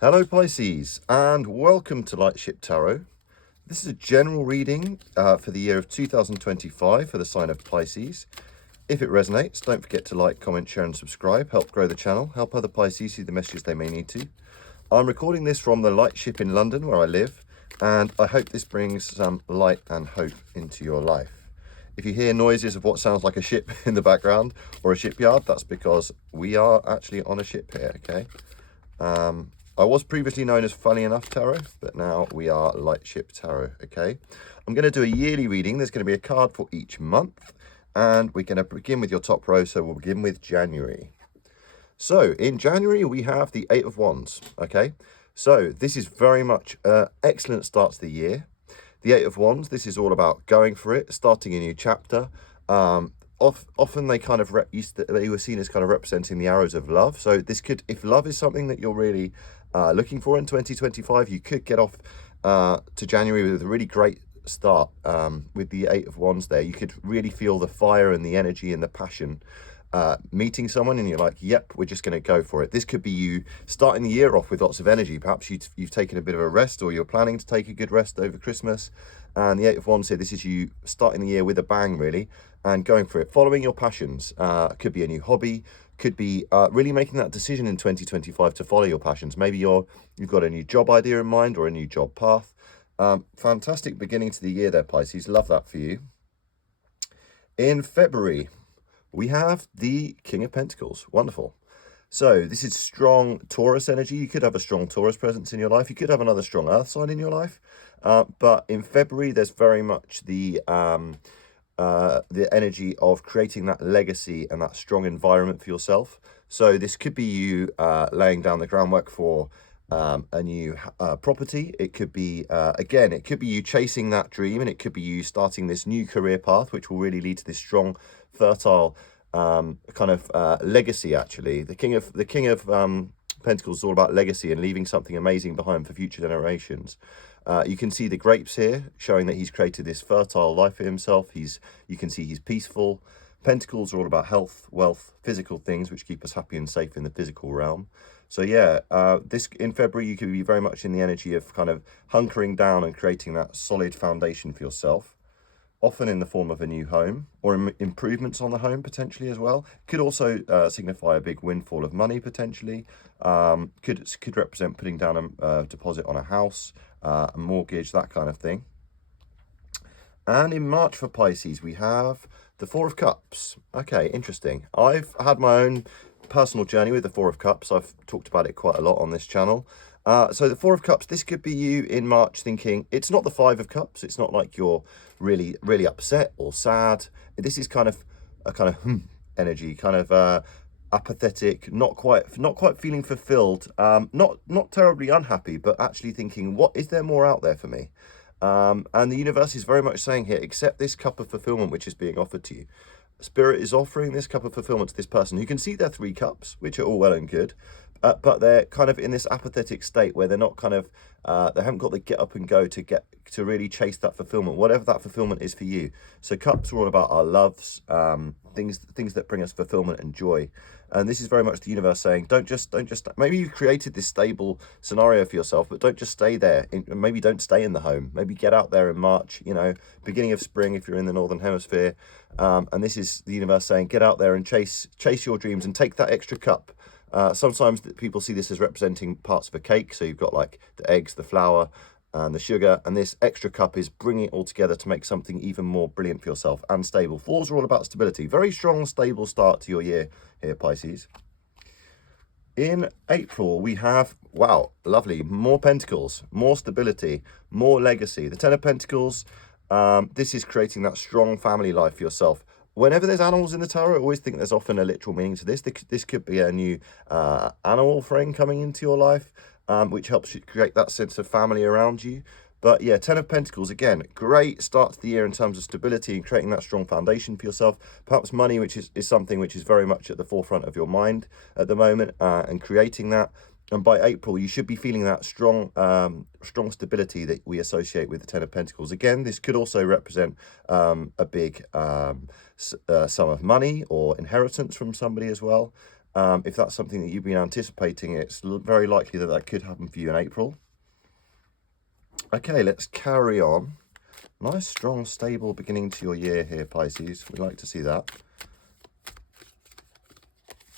Hello Pisces, and welcome to Lightship Tarot. This is a general reading for the year of 2025 for the sign of Pisces. If it resonates, don't forget to like, comment, share and subscribe. Help grow the channel, help other Pisces see the messages they may need to. I'm recording this from the Lightship in London where I live, and I hope this brings some light and hope into your life. If you hear noises of what sounds like a ship in the background or a shipyard, that's because we are actually on a ship here, okay? I was previously known as Funny Enough Tarot, but now we are Lightship Tarot, okay? I'm going to do a yearly reading. There's going to be a card for each month, and we're going to begin with your top row, so we'll begin with January. So, in January, we have the Eight of Wands, okay? So, this is very much an excellent start to the year. The Eight of Wands, this is all about going for it, starting a new chapter. Often they kind of they were seen as kind of representing the arrows of love. So this could, if love is something that you're really looking for in 2025, you could get off to January with a really great start with the Eight of Wands there. You could really feel the fire and the energy and the passion meeting someone and you're like, yep, we're just going to go for it. This could be you starting the year off with lots of energy. Perhaps you've taken a bit of a rest, or you're planning to take a good rest over Christmas. And the Eight of Wands here, this is you starting the year with a bang, really, and going for it, following your passions. Could be a new hobby, could be really making that decision in 2025 to follow your passions. Maybe you've got a new job idea in mind or a new job path. Fantastic beginning to the year there, Pisces. Love that for you. In February, we have the King of Pentacles. Wonderful. So this is strong Taurus energy. You could have a strong Taurus presence in your life. You could have another strong Earth sign in your life. But in February, there's very much the energy of creating that legacy and that strong environment for yourself. So this could be you laying down the groundwork for a new property. It could be, again, it could be you chasing that dream, and it could be you starting this new career path, which will really lead to this strong, fertile kind of legacy, actually. The King of Pentacles is all about legacy and leaving something amazing behind for future generations. You can see the grapes here, showing that he's created this fertile life for himself. You can see he's peaceful. Pentacles are all about health, wealth, physical things, which keep us happy and safe in the physical realm. So yeah, this in February, you could be very much in the energy of kind of hunkering down and creating that solid foundation for yourself, often in the form of a new home or improvements on the home potentially as well. Could also signify a big windfall of money potentially. Could represent putting down a deposit on a house, a mortgage, that kind of thing. And in March for Pisces, we have the Four of Cups. Okay, interesting. I've had my own personal journey with the Four of Cups. I've talked about it quite a lot on this channel. So the Four of Cups, this could be you in March thinking, it's not the Five of Cups. It's not like you're really, really upset or sad. This is kind of a kind of energy, kind of apathetic, not quite feeling fulfilled, not terribly unhappy, but actually thinking, what is there more out there for me? And the universe is very much saying here, accept this cup of fulfillment which is being offered to you. Spirit is offering this cup of fulfillment to this person who can see their three cups, which are all well and good, but they're kind of in this apathetic state where they're not kind of, they haven't got the get up and go to really chase that fulfillment, whatever that fulfillment is for you. So cups are all about our loves, things that bring us fulfillment and joy. And this is very much the universe saying, don't just, maybe you've created this stable scenario for yourself, but don't just stay there. Maybe don't stay in the home. Maybe get out there in March, beginning of spring if you're in the Northern Hemisphere. And this is the universe saying, get out there and chase your dreams and take that extra cup. Sometimes people see this as representing parts of a cake. So you've got like the eggs, the flour, and the sugar, and this extra cup is bringing it all together to make something even more brilliant for yourself and stable. Fours are all about stability. Very strong, stable start to your year here, Pisces. In April, we have, wow, lovely, more pentacles, more stability, more legacy. The Ten of Pentacles, this is creating that strong family life for yourself. Whenever there's animals in the tarot, I always think there's often a literal meaning to this. This could be a new animal friend coming into your life, which helps you create that sense of family around you. But yeah, Ten of Pentacles, again, great start to the year in terms of stability and creating that strong foundation for yourself. Perhaps money, which is something which is very much at the forefront of your mind at the moment, and creating that. And by April, you should be feeling that strong stability that we associate with the Ten of Pentacles. Again, this could also represent a big sum of money or inheritance from somebody as well. If that's something that you've been anticipating, it's very likely that that could happen for you in April. Okay, let's carry on. Nice, strong, stable beginning to your year here, Pisces. We'd like to see that.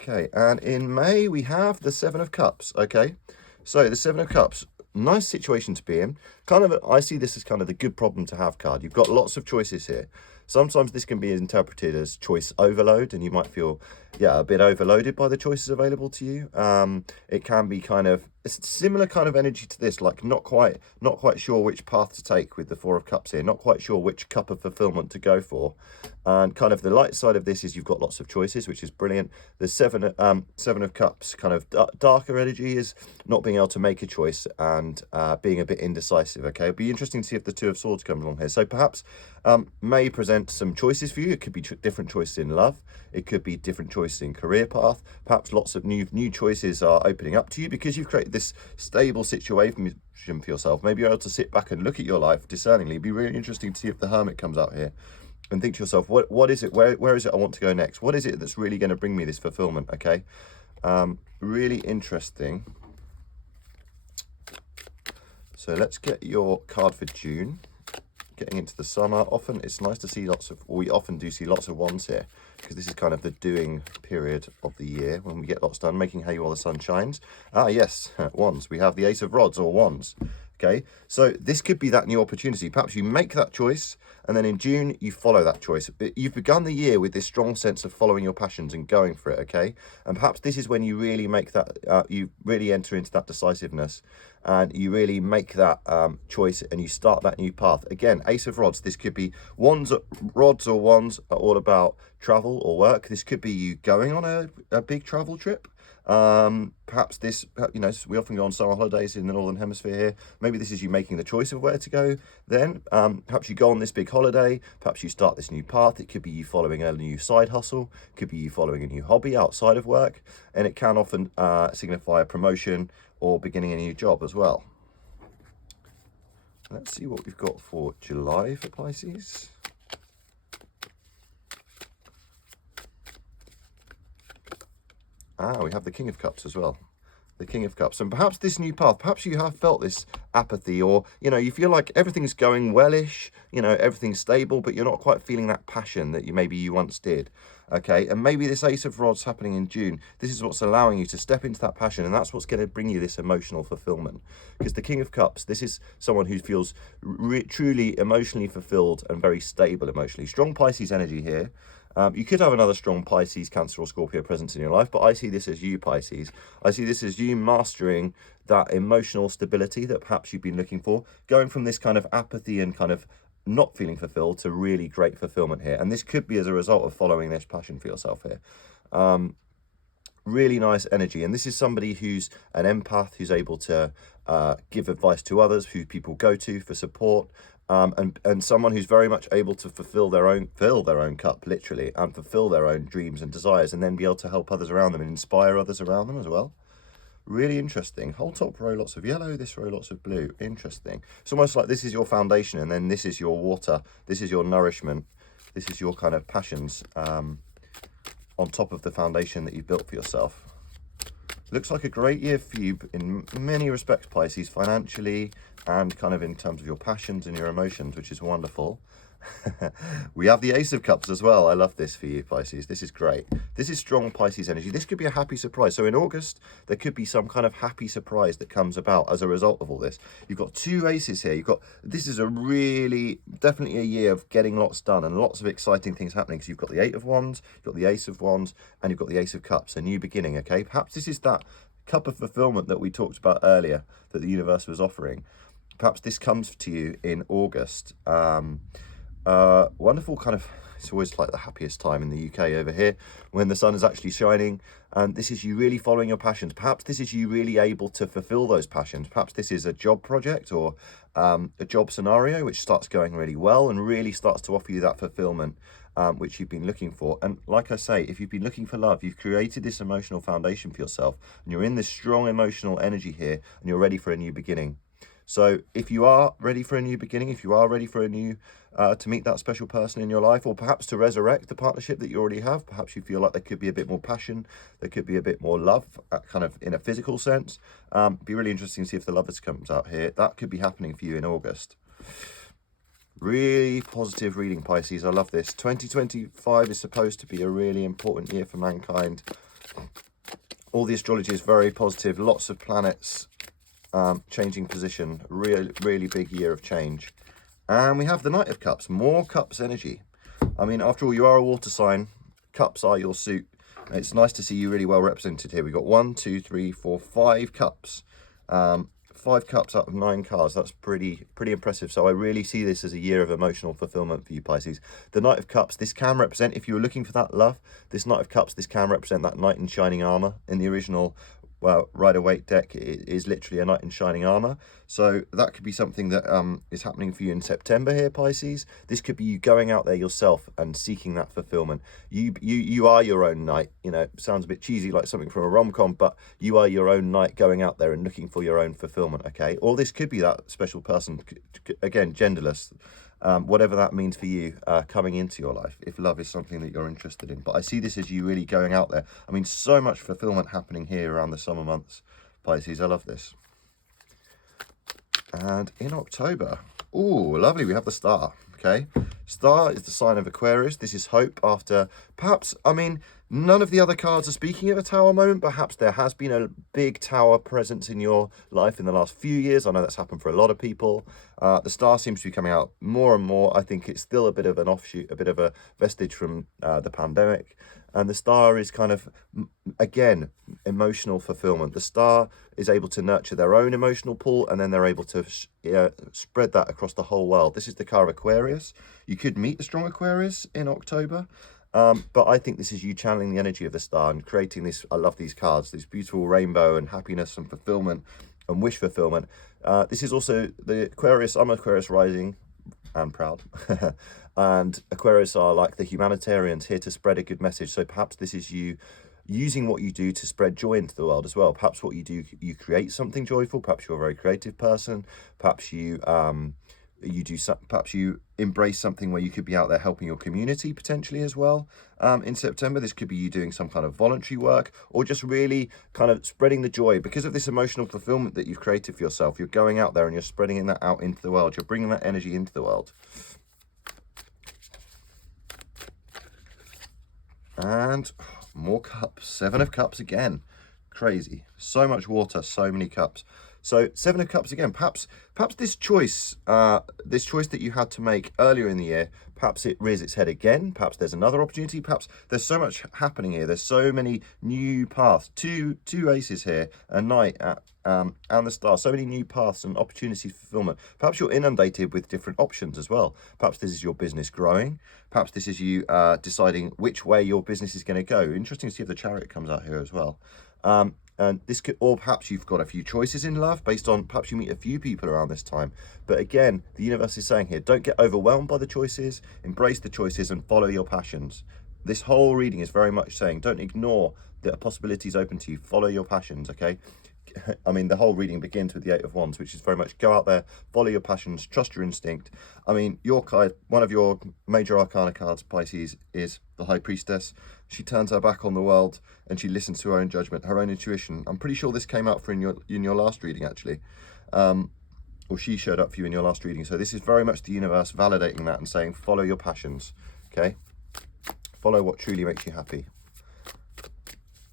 Okay, and in May, we have the Seven of Cups, okay? So the Seven of Cups, nice situation to be in. Kind of, I see this as kind of the good problem to have card. You've got lots of choices here. Sometimes this can be interpreted as choice overload, and you might feel, yeah, a bit overloaded by the choices available to you. It can be kind of a similar kind of energy to this, like not quite sure which path to take with the Four of Cups here, not quite sure which cup of fulfillment to go for. And kind of the light side of this is you've got lots of choices, which is brilliant. The Seven of Cups kind of darker energy is not being able to make a choice and being a bit indecisive. Okay, it'll be interesting to see if the Two of Swords comes along here. So perhaps may present some choices for you. It could be different choices in love. It could be different choices in career path. Perhaps lots of new choices are opening up to you because you've created this stable situation for yourself. Maybe you're able to sit back and look at your life discerningly. It'd be really interesting to see if the Hermit comes out here and think to yourself, what is it? Where is it I want to go next? What is it that's really going to bring me this fulfillment? Okay, really interesting. So let's get your card for June. Getting into the summer, often it's nice to see we often do see lots of wands here, because this is kind of the doing period of the year when we get lots done, making hay while the sun shines. Ah, yes, wands. We have the Ace of Rods, or wands. Okay, so this could be that new opportunity. Perhaps you make that choice, and then in June, you follow that choice. You've begun the year with this strong sense of following your passions and going for it, okay? And perhaps this is when you really make that, you really enter into that decisiveness, and you really make that choice, and you start that new path. Again, Ace of Rods, this could be rods or wands are all about travel or work. This could be you going on a big travel trip. Perhaps this, we often go on summer holidays in the Northern Hemisphere here. Maybe this is you making the choice of where to go then. Perhaps you go on this big holiday. Perhaps you start this new path. It could be you following a new side hustle. It could be you following a new hobby outside of work. And it can often signify a promotion or beginning a new job as well. Let's see what we've got for July for Pisces. Ah, we have the King of Cups as well. The King of Cups. And perhaps this new path, perhaps you have felt this apathy, or, you feel like everything's going wellish, everything's stable, but you're not quite feeling that passion that maybe you once did. Okay, and maybe this Ace of Rods happening in June, this is what's allowing you to step into that passion, and that's what's going to bring you this emotional fulfillment. Because the King of Cups, this is someone who feels truly emotionally fulfilled and very stable emotionally. Strong Pisces energy here. You could have another strong Pisces, Cancer or Scorpio presence in your life, but I see this as you, Pisces. I see this as you mastering that emotional stability that perhaps you've been looking for, going from this kind of apathy and kind of not feeling fulfilled to really great fulfillment here. And this could be as a result of following this passion for yourself here. Really nice energy. And this is somebody who's an empath, who's able to give advice to others, who people go to for support. And someone who's very much able to fill their own cup, literally, and fulfill their own dreams and desires, and then be able to help others around them and inspire others around them as well. Really interesting. Whole top row, lots of yellow, this row, lots of blue. Interesting. It's almost like this is your foundation, and then this is your water, this is your nourishment, this is your kind of passions on top of the foundation that you've built for yourself. Looks like a great year for you in many respects, Pisces, financially and kind of in terms of your passions and your emotions, which is wonderful. We have the Ace of Cups as well. I love this for you, Pisces. This is great. This is strong Pisces energy. This could be a happy surprise. So in August, there could be some kind of happy surprise that comes about as a result of all this. You've got two aces here. This is definitely a year of getting lots done and lots of exciting things happening. So you've got the Eight of Wands, you've got the Ace of Wands, and you've got the Ace of Cups, a new beginning, okay? Perhaps this is that cup of fulfillment that we talked about earlier that the universe was offering. Perhaps this comes to you in August. Wonderful kind of, it's always like the happiest time in the UK over here when the sun is actually shining, and this is you really following your passions. Perhaps this is you really able to fulfill those passions. Perhaps this is a job project or a job scenario which starts going really well and really starts to offer you that fulfillment which you've been looking for. And like I say, if you've been looking for love, you've created this emotional foundation for yourself, and you're in this strong emotional energy here, and you're ready for a new beginning. So if you are ready for a new beginning, if you are ready for a new to meet that special person in your life, or perhaps to resurrect the partnership that you already have, perhaps you feel like there could be a bit more passion, there could be a bit more love, kind of in a physical sense. Be really interesting to see if the Lovers comes out here. That could be happening for you in August. Really positive reading, Pisces. I love this. 2025 is supposed to be a really important year for mankind. All the astrology is very positive. Lots of planets changing position. Really big year of change. And we have the Knight of Cups. More Cups energy. I mean, after all, you are a water sign. Cups are your suit. It's nice to see you really well represented here. We've got 1, 2, 3, 4, 5 cups. 5 cups out of 9 cards. That's pretty impressive. So I really see this as a year of emotional fulfillment for you, Pisces. The Knight of Cups, this can represent, if you were looking for that love, this Knight of Cups, this can represent that knight in shining armor. In the original Rider-Waite deck, it is literally a knight in shining armor. So that could be something that is happening for you in September here, Pisces. This could be you going out there yourself and seeking that fulfillment. You are your own knight. You know, it sounds a bit cheesy, like something from a rom-com, but you are your own knight going out there and looking for your own fulfillment, okay? Or this could be that special person, again, genderless, whatever that means for you, coming into your life, if love is something that you're interested in. But I see this as you really going out there. I mean, so much fulfillment happening here around the summer months, Pisces. I love this. And in October, oh, lovely, we have the Star, okay? Star is the sign of Aquarius. This is hope after, perhaps, I mean, none of the other cards are speaking of a tower moment. Perhaps there has been a big tower presence in your life in the last few years. I know that's happened for a lot of people. The Star seems to be coming out more and more. I think it's still a bit of an offshoot, a bit of a vestige from the pandemic. And the Star is kind of, again, emotional fulfillment. The Star is able to nurture their own emotional pool, and then they're able to spread that across the whole world. This is the car of Aquarius. You could meet a strong Aquarius in October. But I think this is you channeling the energy of the Star and creating this. I love these cards, this beautiful rainbow and happiness and fulfillment and wish fulfillment. This is also the Aquarius. I'm Aquarius rising and proud. And Aquarius are like the humanitarians here to spread a good message. So perhaps this is you using what you do to spread joy into the world as well. Perhaps what you do, you create something joyful. Perhaps you're a very creative person. Perhaps you perhaps you embrace something where you could be out there helping your community potentially as well. In September, this could be you doing some kind of voluntary work, or just really kind of spreading the joy because of this emotional fulfillment that you've created for yourself. You're going out there and you're spreading that out into the world. You're bringing that energy into the world. And more cups. 7 of Cups again. Crazy. So much water, so many cups. So 7 of Cups again. Perhaps this choice that you had to make earlier in the year, perhaps it rears its head again. Perhaps there's another opportunity. Perhaps there's so much happening here. There's so many new paths. Two aces here, a knight and the Star. So many new paths and opportunities for fulfillment. Perhaps you're inundated with different options as well. Perhaps this is your business growing. Perhaps this is you deciding which way your business is going to go. Interesting to see if the Chariot comes out here as well. And this could, or perhaps you've got a few choices in love based on, perhaps you meet a few people around this time. But again, the universe is saying here, don't get overwhelmed by the choices, embrace the choices and follow your passions. This whole reading is very much saying, don't ignore the possibilities open to you, follow your passions, okay? I mean, the whole reading begins with the 8 of Wands, which is very much go out there, follow your passions, trust your instinct. I mean, your card, one of your major arcana cards, Pisces, is the High Priestess. She turns her back on the world and she listens to her own judgment, her own intuition. I'm pretty sure this came out for in your last reading, actually. Or she showed up for you in your last reading. So this is very much the universe validating that and saying, follow your passions, okay? Follow what truly makes you happy.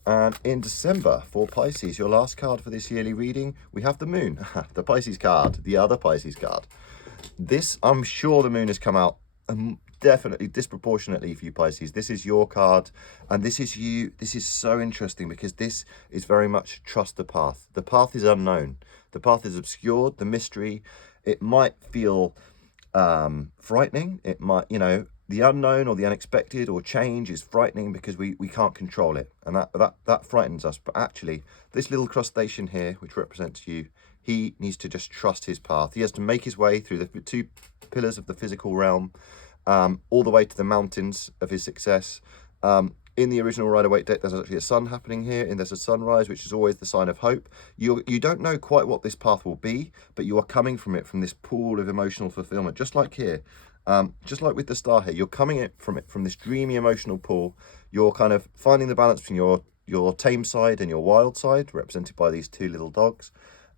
And in December, for Pisces, your last card for this yearly reading, we have the Moon, the Pisces card, the other Pisces card. This, I'm sure the Moon has come out definitely disproportionately for you, Pisces. This is your card, and this is you. This is so interesting because this is very much trust the path. The path is unknown. The path is obscured, the mystery. It might feel frightening. It might, you know, the unknown or the unexpected or change is frightening because we can't control it, and that frightens us. But actually, this little crustacean here, which represents you, he needs to just trust his path. He has to make his way through the 2 pillars of the physical realm, all the way to the mountains of his success. In the original Rider-Waite deck, there's actually a sun happening here, and there's a sunrise, which is always the sign of hope. You don't know quite what this path will be, but you are coming from it from this pool of emotional fulfillment, just like here. Just like with the star here, you're coming from this dreamy emotional pool. You're kind of finding the balance between your tame side and your wild side, represented by these two little dogs.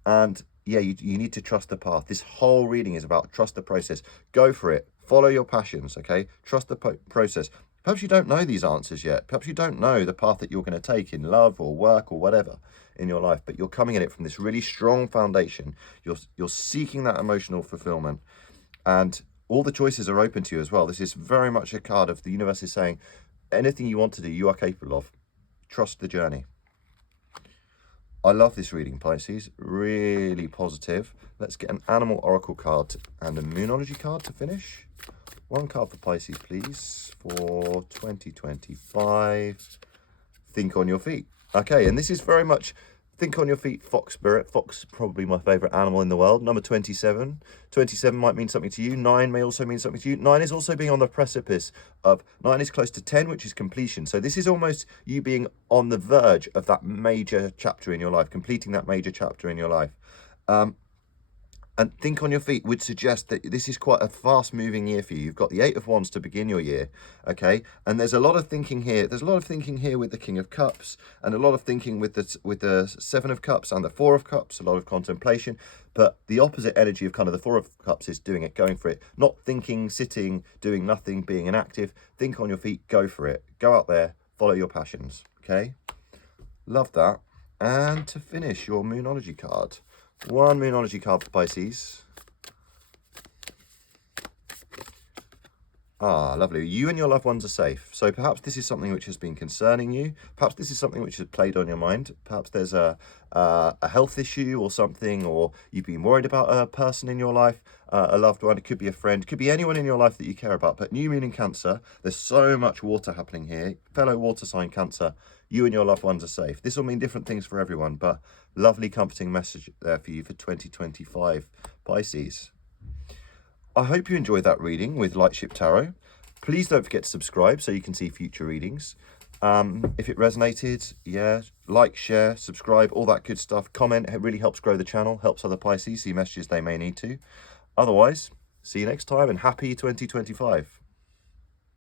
And yeah, you need to trust the path. This whole reading is about trust the process. Go for it. Follow your passions, okay? Trust the process. Perhaps you don't know these answers yet. Perhaps you don't know the path that you're going to take in love or work or whatever in your life, but you're coming at it from this really strong foundation. You're seeking that emotional fulfillment, and all the choices are open to you as well. This is very much a card of the universe is saying, anything you want to do, you are capable of. Trust the journey. I love this reading, Pisces. Really positive. Let's get an animal oracle card and a moonology card to finish. One card for Pisces, please, for 2025. Think on your feet. Okay, and this is very much think on your feet, fox spirit. Fox, probably my favourite animal in the world. Number 27. 27 might mean something to you. 9 may also mean something to you. 9 is also being on the precipice of, 9 is close to 10, which is completion. So this is almost you being on the verge of that major chapter in your life, completing that major chapter in your life. And think on your feet would suggest that this is quite a fast-moving year for you. You've got the 8 of Wands to begin your year, okay? And there's a lot of thinking here. There's a lot of thinking here with the King of Cups, and a lot of thinking with the 7 of Cups and the 4 of Cups, a lot of contemplation. But the opposite energy of kind of the 4 of Cups is doing it, going for it. Not thinking, sitting, doing nothing, being inactive. Think on your feet, go for it. Go out there, follow your passions, okay? Love that. And to finish, your moonology card. One moonology card for Pisces. Ah, lovely. You and your loved ones are safe. So perhaps this is something which has been concerning you. Perhaps this is something which has played on your mind. Perhaps there's a health issue or something, or you've been worried about a person in your life, a loved one. It could be a friend. It could be anyone in your life that you care about. But new moon in Cancer, there's so much water happening here. Fellow water sign Cancer, you and your loved ones are safe. This will mean different things for everyone, but lovely, comforting message there for you for 2025, Pisces. I hope you enjoyed that reading with Lightship Tarot. Please don't forget to subscribe so you can see future readings. If it resonated, yeah, like, share, subscribe, all that good stuff. Comment, it really helps grow the channel, helps other Pisces see messages they may need to. Otherwise, see you next time and happy 2025.